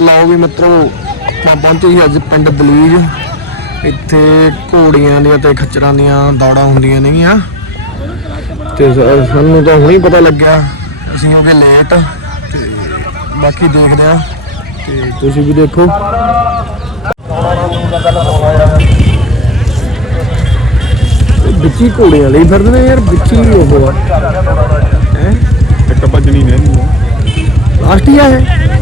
ਲਓ ਵੀ ਮਿੱਤਰੋ ਮੈਂ ਪਹੁੰਚੇ ਸੀ ਅੱਜ ਪਿੰਡ ਦਲੀਜ ਇੱਥੇ ਘੋੜੀਆਂ ਦੀਆਂ ਤੇ ਖੱਚਰਾਂ ਦੀਆਂ ਦੌੜਾਂ ਹੁੰਦੀਆਂ ਨੇਗੀਆਂ। ਤੇ ਸਾਨੂੰ ਤਾਂ ਹੁਣੇ ਪਤਾ ਲੱਗਿਆ ਅਸੀਂ ਹੋ ਗਏ ਲੇਟ ਤੇ ਬਾਕੀ ਦੇਖਦੇ ਆ ਤੇ ਤੁਸੀਂ ਵੀ ਦੇਖੋ। ਵਿੱਚ ਹੀ ਘੋੜੀਆਂ ਲਈ ਫਿਰਦੇ ਨੇ ਯਾਰ ਵਿੱਚ ਹੀ ਉਹ ਹੈ? ਇੱਕ ਭੱਜਣੀ ਨੇ ਲਾਸਟ ਹੀ ਆ ਬੜਾ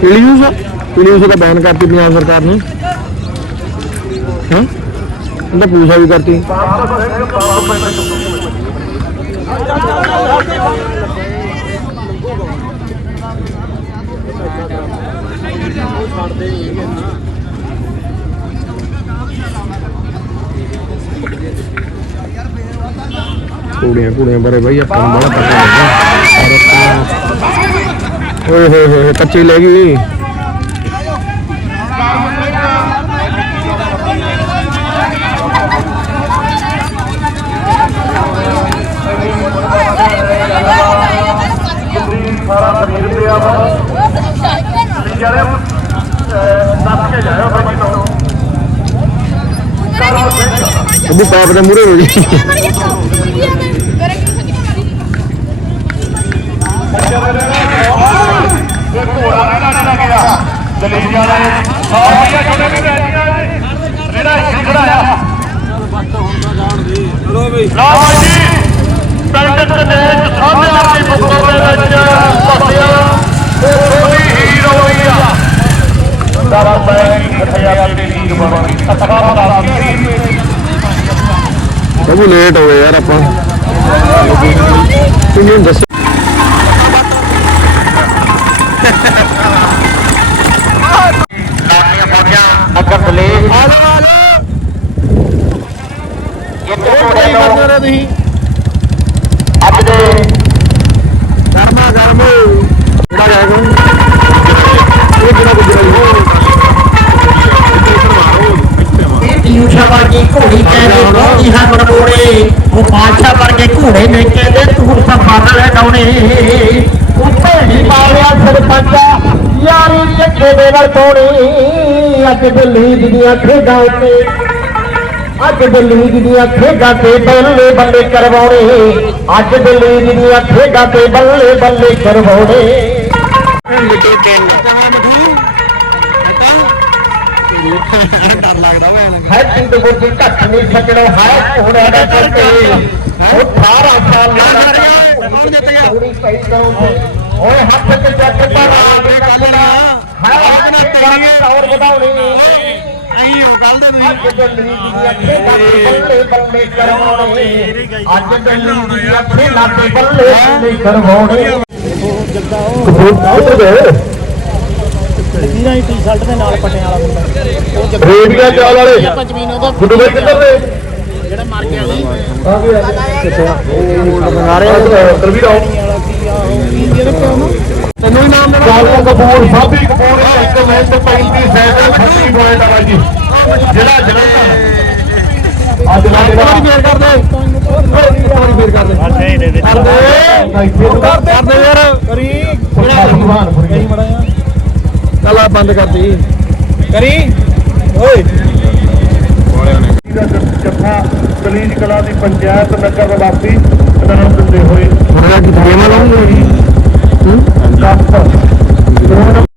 ਕਿਹੜੀ? ਯੂਜ਼ ਦਾ ਬੈਨ ਕਰਤੀ ਪੰਜਾਬ ਸਰਕਾਰ ਨੇ? ਹਾਂ? ਉਹਦਾ ਪੂਜਾ ਵੀ ਕਰਤੀ। ਕੁੜੀਆਂ ਕੁੜੀਆਂ ਬਾਰੇ ਬਈ ਆਪਾਂ ਨੂੰ ਬੜਾ ਪਤਾ ਲੱਗਾ। ਓਏ ਹੋਏ ਹੋਏ ਕੱਚੀ ਲੈ ਗਈ। ਸਾਰਾ ਸਰੀਰ ਪਿਆ ਵਾ ਜਿਹੜੇ ਦੱਸ ਕੇ ਜਾਇਓ ਬਾਈ ਤੋਂ ਅੱਬੂ ਪਾਪ ਦੇ ਮੂਰੇ ਹੋ ਜੀ ਇਹ ਘੋੜਾ ਨਾ ਨਾ ਗਿਆ ਦਲੀਲ ਵਾਲੇ ਸਾਰੀਆਂ ਜੁੜੇ ਵੀ ਬੈਠੀਆਂ ਨੇ ਜਿਹੜਾ ਇੱਥੇ ਖੜਾ ਆ ਚਲੋ ਬਈ ਲਓ ਜੀ ਪਿੰਡ ਕਨੇਜ ਸਾਹਮਣੇ ਆਪਣੀ ਮੁਕਾਬਲੇ ਵਿੱਚ ਫਸਿਆ ਉਹ ਥੋੜੀ ਹੀ ਰੋਈ ਆ ਦਾਦਾ ਬੈਠ ਕਿੱਥੇ ਆ ਤੇ ਨੀਂਦ ਬਣੀ ਅੱਖਾਂ ਦਾ ਅੱਬੂ ਲੇਟ ਹੋ ਗਏ ਯਾਰ ਆਪਾਂ ਤੂੰ ਮੈਨੂੰ ਦੱਸ ਅੱਗਰ ਦਲੀਲ ਜਿੱਥੇ ਘੋੜੇ ਨੂੰ ਤੁਸੀਂ? ਅੱਜ ਦੇ ਗਰਮਾ ਗਰਮ ਥੋੜਾ ਜਾ ਕੇ ਇਹ ਕਿਹੜਾ ਕੁਝ ਪੀਊਸ਼ਾ ਵਰਗੀ ਘੋੜੀ ਕਹਿੰਦੇ ਬਹੁਤੀ ਹਨ ਮਨਮੋੜੇ ਉਹ ਬਾਦਸ਼ਾਹ ਵਰਗੇ ਘੋੜੇ ਨੇ ਕਹਿੰਦੇ ਤੂੰ ਸਫਾਨਾ ਲੈ ਡਾਉਣੇ ਉਹ ਭੇੜੀ ਪਾਲਿਆ ਸਰਪੰਚਾ ਯਾਰੀ ਚੱਕੇ ਦੇ ਨਾਲ ਤੋੜੀ ਅੱਜ ਦਿੱਲੀ ਦੀਆਂ ਖੇਡਾਂ ਉੱਤੇ। ਅੱਜ ਦਿੱਲੀ ਦੀਆਂ ਖੇਡਾਂ ਤੇ ਬੱਲੇ ਬੱਲੇ ਕਰਵਾਉਣੇ। ਅੱਜ ਦਿੱਲੀ ਦੀਆਂ ਖੇਡਾਂ ਤੇ ਬੱਲੇ ਬੱਲੇ ਕਰਵਾਉਣੇ। ਮਿੱਟੀ ਤਿੰਨ। ਡਰ ਲੱਗਦਾ ਓਏ ਇਹਨਾਂ ਹੈ ਪਿੰਡ ਬੁੱਢੀ ਘੱਟ ਨਹੀਂ ਸਕਣੋ ਹੈ ਕੋੜਾ ਦਾ ਕਰਕੇ। ਉਹ 18 ਸਾਲ ਲਗਾ ਗਿਆ? ਓਏ ਹੱਥ ਤੇ ਜੱਟ ਪਰ ਆ ਕੇ ਕੱਲਣਾ ਹੈ ਹੱਥ ਤੇਰੀ ਔਰ ਵਧਾਉਣੀ ਅਹੀਂ ਹੋ ਕੱਲ ਦੇ ਤੁਸੀਂ ਅੱਜ ਦਿੱਲੀ ਦੀਆਂ ਖੇਡਾਂ ਤੇ ਬੱਲੇ ਬੱਲੇ ਕਰਵਾਉਣੇ ਅੱਜ ਦਿੱਲੀ ਦੀਆਂ ਖੇਡਾਂ ਤੇ ਬੱਲੇ ਬੱਲੇ ਕਰਵਾਉਣੇ ਉੱਧਰ ਗਏ। ਵੀਰਾਂ ਦੀ ਟੀ-ਸ਼ਰਟ ਦੇ ਨਾਲ ਪੱਟਿਆਂ ਵਾਲਾ ਮੁੰਡਾ ਰੇਡੀਆ ਚਾਲ ਵਾਲੇ। ਆਪਾਂ ਜ਼ਮੀਨ ਉਹਦਾ ਗੁੱਡੂ ਬਾਈ ਕਿੱਧਰ ਨੇ? ਜਿਹੜਾ ਮਰ ਗਿਆ ਸੀ। ਆ ਰਹੇ ਆ ਤਰਵੀਰ ਆਓ ਕੀ ਆ ਉਹ ਕੀ ਜਿਹੜਾ ਪਿਓ ਨਾ। ਤੈਨੂੰ ਹੀ ਨਾਮ ਦੇਣਾ ਕਾਲੂ ਕਪੂਰ ਸਾਬੀ ਕਪੂਰ ਇੱਕ ਮਿੰਟ 35 ਸੈਕਿੰਡ 30 ਪੁਆਇੰਟ ਵਾਲਾ ਜੀ। ਜਿਹੜਾ ਜਲੰਧਰ ਅੱਜ ਦਾ ਇੱਕ ਵਾਰੀ ਜਿਹੜਾ ਫੇਰ ਕਰ ਦੇ। ਇੱਕ ਵਾਰੀ ਫੇਰ ਕਰ ਦੇ। ਕਰ ਦੇ। ਕਰ ਦੇ। ਕਰ ਦੇ। ਯਾਰ ਕਰੀ। ਕਰੀ ਮੜਾ ਆ ਚੱਲ ਆ ਬੰਦ ਕਰ ਦੇ। ਕਰੀ। ਓਏ। ਦਾ ਜੱਥਾ ਕਲੀਜ ਕਲਾ ਦੀ ਪੰਚਾਇਤ ਨਗਰ ਨਿਵਾਸੀ ਇਨਾਮ ਦਿੰਦੇ ਹੋਏ। ਮੇਰਾ ਕੀ ਗੇਮ ਲਾਉਂਗੇ ਦਸ capta. Então,